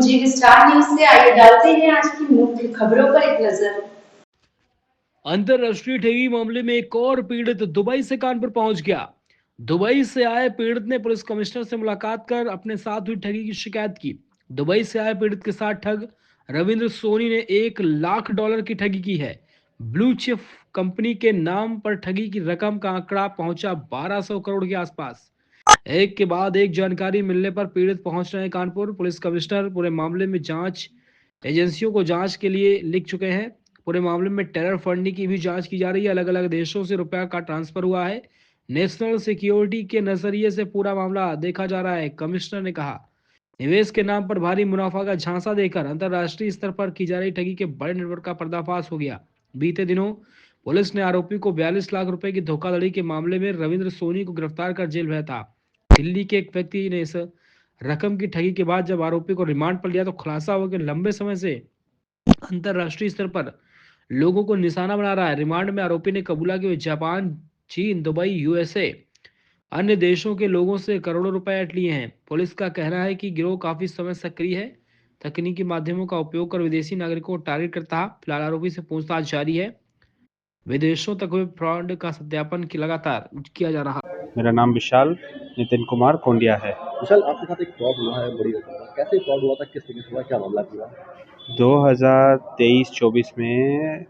जी star news से आइए डालते हैं आज की मुख्य खबरों पर एक नजर। अंतरराष्ट्रीय ठगी मामले में एक और पीड़ित दुबई से कानपुर पहुंच गया। दुबई से आए पीड़ित ने पुलिस कमिश्नर से मुलाकात कर अपने साथ हुई ठगी की शिकायत की। दुबई से आए पीड़ित के साथ ठग रविंद्र सोनी ने $1 लाख की ठगी की है। ब्लू चिप कंपनी के नाम पर ठगी की रकम का आंकड़ा पहुंचा 1200 करोड़ के आसपास। एक के बाद एक जानकारी मिलने पर पीड़ित पहुंच रहे हैं कानपुर। पुलिस कमिश्नर पूरे मामले में जांच एजेंसियों को जांच के लिए लिख चुके हैं। पूरे मामले में टेरर फंडिंग की भी जांच की जा रही है। अलग अलग देशों से रुपया का ट्रांसफर हुआ है। नेशनल सिक्योरिटी के नजरिए से पूरा मामला देखा जा रहा है। कमिश्नर ने कहा, निवेश के नाम पर भारी मुनाफा का झांसा देकर अंतरराष्ट्रीय स्तर पर की जा रही ठगी के बड़े नेटवर्क का पर्दाफाश हो गया। बीते दिनों पुलिस ने आरोपी को 42 लाख रुपए की धोखाधड़ी के मामले में रविंद्र सोनी को गिरफ्तार कर जेल भेजा था। दिल्ली के एक व्यक्ति ने इस रकम की ठगी के बाद जब आरोपी को रिमांड पर लिया तो खुलासा हुआ कि लंबे समय से अंतरराष्ट्रीय स्तर पर लोगों को निशाना बना रहा है। रिमांड में आरोपी ने कबूला कि वे जापान, चीन, दुबई, यूएसए अन्य देशों के लोगों से करोड़ों रुपए ऐंठ लिए हैं। पुलिस का कहना है कि गिरोह काफी समय से सक्रिय है, तकनीकी माध्यमों का उपयोग कर विदेशी नागरिकों को टारगेट करता है। फिलहाल आरोपी से पूछताछ जारी है। विदेशों तक हुए फ्रॉड का सत्यापन की लगातार किया जा रहा है। मेरा नाम विशाल नितिन कुमार कोंडिया है। विशाल, आपके साथ एक फ्रॉड हुआ है बड़ी रकम का, कैसे फ्रॉड हुआ था, किस तरीके से हुआ, क्या मामला पूरा? 2023-24 में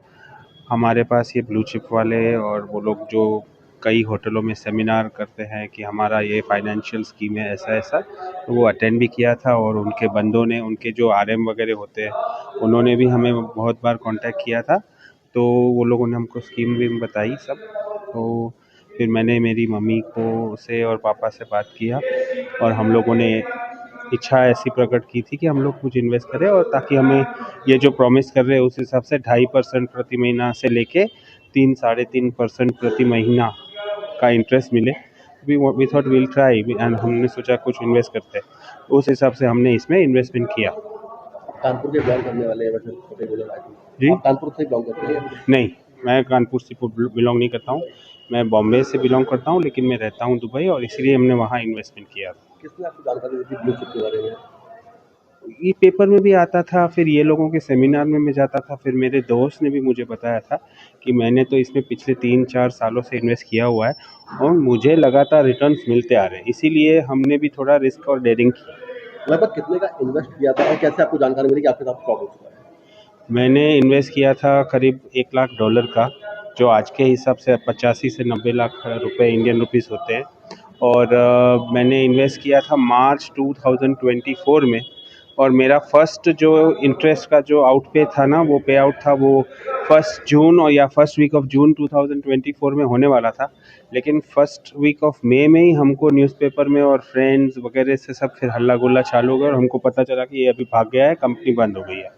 हमारे पास ये ब्लू चिप वाले और वो लोग जो कई होटलों में सेमिनार करते हैं कि हमारा ये फाइनेंशियल स्कीम है ऐसा ऐसा, तो वो अटेंड भी किया था और उनके बंदों ने, उनके जो आरएम वगैरह होते हैं, उन्होंने भी हमें बहुत बार कांटेक्ट किया था। तो वो लोगों ने हमको स्कीम भी बताई सब। तो फिर मैंने मेरी मम्मी को से और पापा से बात किया और हम लोगों ने इच्छा ऐसी प्रकट की थी कि हम लोग कुछ इन्वेस्ट करें और ताकि हमें ये जो प्रॉमिस कर रहे हैं उस हिसाब से 2.5% प्रति महीना से लेके 3-3.5% प्रति महीना का इंटरेस्ट मिले। We thought will try and हमने सोचा कुछ इन्वेस्ट करते हैं, उस हिसाब से हमने इसमें इन्वेस्टमेंट किया। कानपुर के बिलोंग करने वाले हैं वैसे छोटे बोले जी, आप कानपुर से बिलोंग करते हैं? नहीं, मैं कानपुर से बिलोंग नहीं करता हूँ, मैं बॉम्बे से बिलोंग करता हूँ, लेकिन मैं रहता हूँ दुबई और इसलिए हमने वहाँ इन्वेस्टमेंट किया। किसने आपको जानकारी दी थी ब्लू चिप के बारे में? ये पेपर में भी आता था, फिर ये लोगों के सेमिनार में मैं जाता था, फिर मेरे दोस्त ने भी मुझे बताया था कि मैंने तो इसमें पिछले 3-4 सालों से इन्वेस्ट किया हुआ है और मुझे लगातार रिटर्न्स मिलते आ रहे हैं, इसीलिए हमने भी थोड़ा रिस्क और डेयरिंग की। लगभग कितने का इन्वेस्ट किया था और कैसे आपको जानकारी मिली कि आपके साथ फ्रॉड हो चुका है? मैंने इन्वेस्ट किया था करीब $1 लाख का, जो आज के हिसाब से 85 से 90 लाख रुपए इंडियन रुपीस होते हैं। और मैंने इन्वेस्ट किया था मार्च 2024 में और मेरा फर्स्ट जो इंटरेस्ट का जो आउट पे था ना, वो पे आउट था वो 1 जून और या फर्स्ट वीक ऑफ जून 2024 में होने वाला था। लेकिन फर्स्ट वीक ऑफ मई में ही हमको न्यूज़पेपर में और फ्रेंड्स वगैरह से सब फिर हल्ला गुल्ला चालू हो गया और हमको पता चला कि ये अभी भाग गया है, कंपनी बंद हो गई है।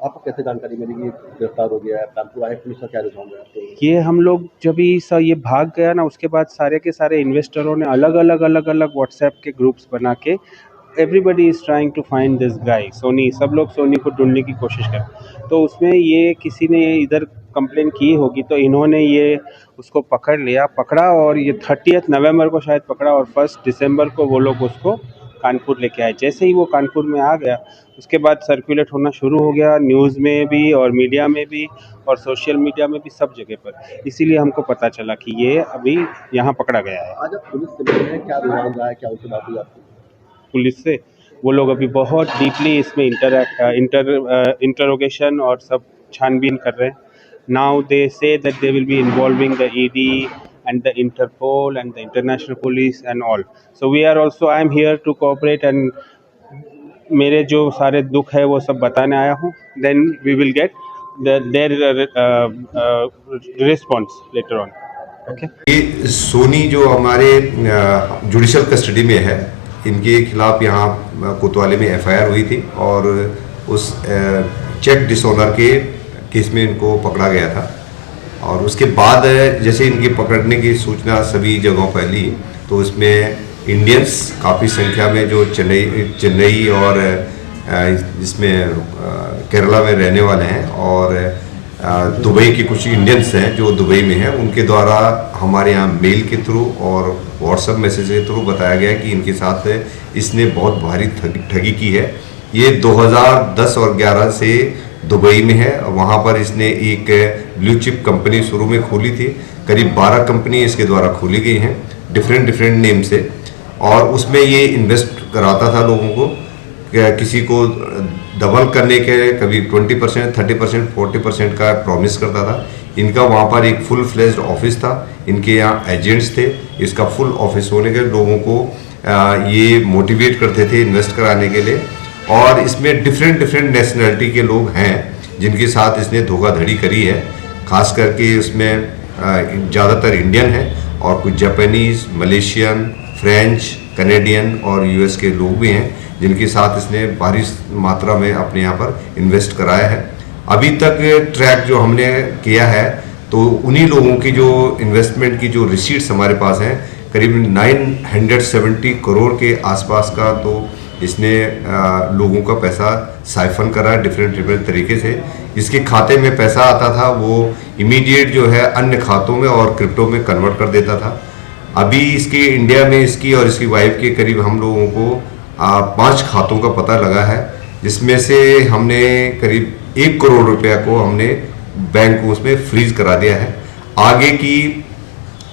आपको कैसे जानकारी मिली कि गिरफ्तार हो गया है? कानपुर आए, पुलिस का क्या रिस्पॉन्स है आपको? ये हम लोग जब ये भाग गया ना, उसके बाद सारे के सारे इन्वेस्टरों ने अलग अलग व्हाट्सएप के ग्रुप्स बना के everybody is trying to find this guy Soni, सब लोग सोनी को ढूंढने की कोशिश कर। तो उसमें ये किसी ने इधर कंप्लेन की होगी तो इन्होंने ये उसको पकड़ा और ये 30 नवंबर को शायद पकड़ा और 1 दिसंबर को वो लोग उसको कानपुर लेके आए। जैसे ही वो कानपुर में आ गया उसके बाद सर्कुलेट होना शुरू हो गया, न्यूज़ में भी और मीडिया में भी और सोशल मीडिया में भी, सब जगह पर। इसीलिए हमको पता चला कि ये अभी यहाँ पकड़ा गया है। आज आप पुलिस से मिले हैं, क्या रुझान रहा है, क्या उनसे बात हुई आपकी? पुलिस से वो लोग अभी बहुत डीपली इसमें इंटरोगेशन और सब छानबीन कर रहे हैं। Now they say that they will be involving the ED and the Interpol and the international police and all. So we are also, I am here to cooperate and मेरे जो सारे दुख है वो सब बताने आया हूँ. Then we will get their response later on. Okay. ये सोनी जो हमारे जुडिशल कस्टडी में है, इनके खिलाफ यहाँ कोतवाली में एफआईआर हुई थी और उस चेक डिसऑनर के केस में इनको पकड़ा गया था। और उसके बाद जैसे इनकी पकड़ने की सूचना सभी जगहों फैली तो उसमें इंडियंस काफ़ी संख्या में जो चेन्नई और जिसमें केरला में रहने वाले हैं और दुबई के कुछ इंडियंस हैं जो दुबई में हैं, उनके द्वारा हमारे यहाँ मेल के थ्रू और व्हाट्सएप मैसेज के थ्रू बताया गया कि इनके साथ इसने बहुत भारी ठगी की है ये 2010 और 11 से दुबई में है। वहाँ पर इसने एक ब्लू चिप कंपनी शुरू में खोली थी। करीब 12 कंपनी इसके द्वारा खोली गई हैं डिफरेंट नेम से, और उसमें ये इन्वेस्ट कराता था लोगों को, किसी को डबल करने के, कभी 20%, 30%, 40% का प्रॉमिस करता था। इनका वहाँ पर एक फुल फ्लेज्ड ऑफिस था, इनके यहाँ एजेंट्स थे। इसका फुल ऑफिस होने के लोगों को ये मोटिवेट करते थे इन्वेस्ट कराने के लिए। और इसमें डिफरेंट नेशनलिटी के लोग हैं जिनके साथ इसने धोखाधड़ी करी है। खास करके उसमें ज़्यादातर इंडियन है और कुछ जापानीज़, मलेशियन, फ्रेंच, कनेडियन और यूएस के लोग भी हैं जिनके साथ इसने भारी मात्रा में अपने यहाँ पर इन्वेस्ट कराया है। अभी तक ट्रैक जो हमने किया है तो उन्हीं लोगों की जो इन्वेस्टमेंट की जो रिसीट्स हमारे पास हैं, करीब 970 करोड़ के आसपास का तो इसने लोगों का पैसा साइफन करा डिफरेंट तरीके से। इसके खाते में पैसा आता था वो इमीडिएट जो है अन्य खातों में और क्रिप्टो में कन्वर्ट कर देता था। अभी इसके इंडिया में इसकी और इसकी वाइफ के करीब हम लोगों को 5 खातों का पता लगा है, जिसमें से हमने करीब 1 करोड़ रुपया को हमने बैंक को उसमें फ्रीज करा दिया है। आगे की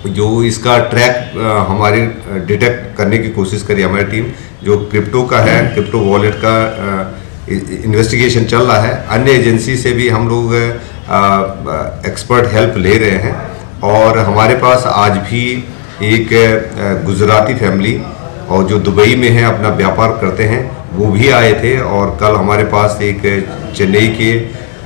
जो इसका ट्रैक हमारे डिटेक्ट करने की कोशिश करी हमारी टीम, जो क्रिप्टो का है, क्रिप्टो वॉलेट का इन्वेस्टिगेशन चल रहा है। अन्य एजेंसी से भी हम लोग एक्सपर्ट हेल्प ले रहे हैं। और हमारे पास आज भी एक गुजराती फैमिली और जो दुबई में है अपना व्यापार करते हैं वो भी आए थे, और कल हमारे पास एक चेन्नई के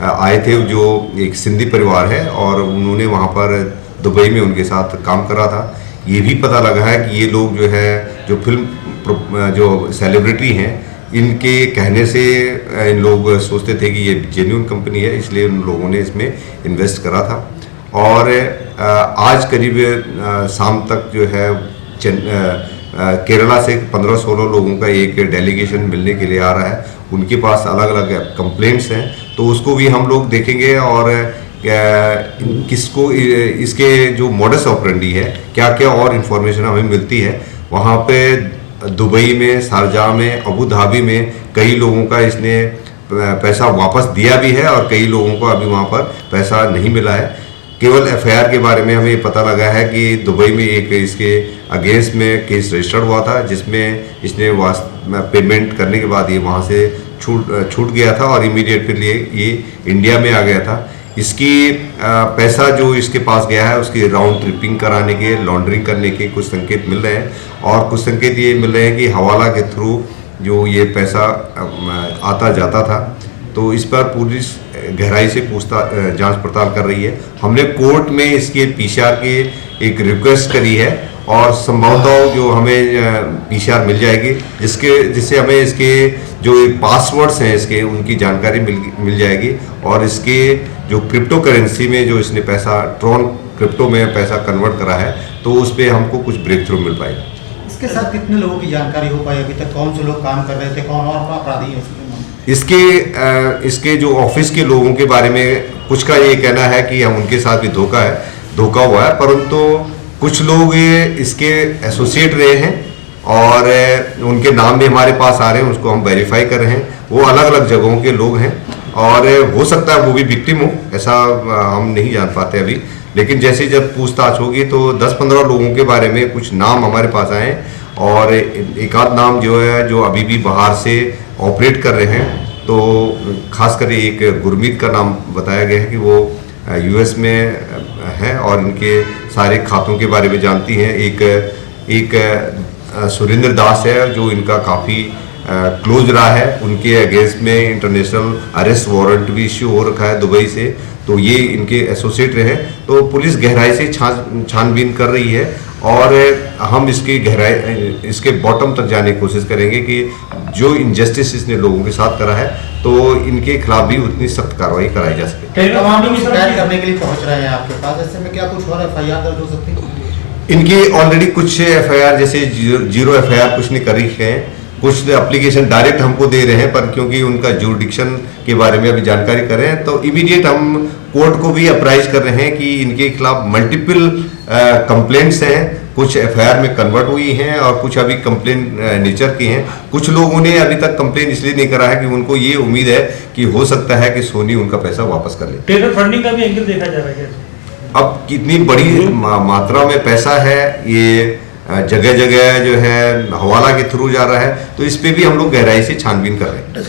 आए थे जो एक सिंधी परिवार है और उन्होंने वहाँ पर दुबई में उनके साथ काम करा था। ये भी पता लगा है कि ये लोग जो है जो फिल्म जो सेलिब्रिटी हैं इनके कहने से इन लोग सोचते थे कि ये जेन्युइन कंपनी है, इसलिए उन लोगों ने इसमें इन्वेस्ट करा था। और आज करीब शाम तक जो है केरला से 15-16 लोगों का एक डेलीगेशन मिलने के लिए आ रहा है। उनके पास अलग अलग कंप्लेंट्स हैं, तो उसको भी हम लोग देखेंगे और किसको इसके जो मॉडस ऑपरेंडी है क्या क्या और इन्फॉर्मेशन हमें मिलती है। वहाँ पे दुबई में, शारजाह में, अबू धाबी में कई लोगों का इसने पैसा वापस दिया भी है और कई लोगों को अभी वहाँ पर पैसा नहीं मिला है। केवल एफआईआर के बारे में हमें पता लगा है कि दुबई में एक इसके अगेंस्ट में केस रजिस्टर्ड हुआ था, जिसमें इसने पेमेंट करने के बाद ये वहाँ से छूट गया था और इमीडिएट फिर ये इंडिया में आ गया था। इसकी पैसा जो इसके पास गया है उसकी राउंड ट्रिपिंग कराने के, लॉन्ड्रिंग करने के कुछ संकेत मिल रहे हैं, और कुछ संकेत ये मिल रहे हैं कि हवाला के थ्रू जो ये पैसा आता जाता था। तो इस पर पुलिस गहराई से जांच पड़ताल कर रही है। हमने कोर्ट में इसके पीसीआर के एक रिक्वेस्ट करी है और संभवतः जो हमें पीसीआर मिल जाएगी जिससे हमें इसके जो पासवर्ड्स हैं इसके उनकी जानकारी मिल जाएगी, और इसके जो क्रिप्टो करेंसी में जो इसने पैसा ट्रॉन क्रिप्टो में पैसा कन्वर्ट करा है तो उस पर हमको कुछ ब्रेक थ्रू मिल पाएगा। इसके साथ कितने लोगों की जानकारी हो पाई अभी तक? कौन से लोग काम कर रहे थे, कौन और अपराधी है इसके जो ऑफिस के लोगों के बारे में कुछ का ये कहना है कि हम उनके साथ भी धोखा हुआ है, परंतु कुछ लोग ये इसके एसोसिएट रहे हैं और उनके नाम भी हमारे पास आ रहे हैं, उसको हम वेरीफाई कर रहे हैं। वो अलग अलग जगहों के लोग हैं और हो सकता है वो भी विक्टिम हो, ऐसा हम नहीं जान पाते अभी। लेकिन जैसे जब पूछताछ होगी तो 10-15 लोगों के बारे में कुछ नाम हमारे पास आए और एक आध नाम जो है जो अभी भी बाहर से ऑपरेट कर रहे हैं। तो खासकर एक गुरमीत का नाम बताया गया है कि वो यूएस में है और इनके सारे खातों के बारे में जानती हैं। एक सुरेंद्र दास है जो इनका काफ़ी क्लोज रहा है, उनके अगेंस्ट में इंटरनेशनल अरेस्ट वारंट भी इश्यू हो रखा है दुबई से, तो ये इनके एसोसिएट रहे। तो पुलिस गहराई से छानबीन कर रही है और हम इसके बॉटम तक जाने की कोशिश करेंगे कि जो इनजस्टिस इसने लोगों के साथ करा है तो इनके खिलाफ भी उतनी सख्त कार्रवाई कराई जा सके। तमाम लोग शिकायत करने के लिए पहुंच रहे हैं आपके पास, ऐसे में क्या कुछ और एफआईआर दर्ज हो सकती है? इनकी ऑलरेडी कुछ एफआईआर जैसे 0 एफआईआर कुछ ने करी है, कुछ एप्लीकेशन डायरेक्ट हमको दे रहे हैं, पर क्योंकि उनका जुरिडिक्शन के बारे में अभी जानकारी कर रहे हैं तो इमीडिएट हम कोर्ट को भी अप्राइज कर रहे हैं कि इनके खिलाफ मल्टीपल कंप्लेंट्स हैं। कुछ एफआईआर में कन्वर्ट हुई हैं और कुछ अभी कंप्लेन नेचर की हैं। कुछ लोगों ने अभी तक कंप्लेन इसलिए नहीं करा है कि उनको ये उम्मीद है कि हो सकता है कि सोनी उनका पैसा वापस कर ले। टेरर फंडिंग का भी एंगल देखा जा रहा है। अब कितनी बड़ी मात्रा में पैसा है, ये जगह जगह जो है हवाला के थ्रू जा रहा है, तो इस पे भी हम लोग गहराई से छानबीन कर रहे हैं।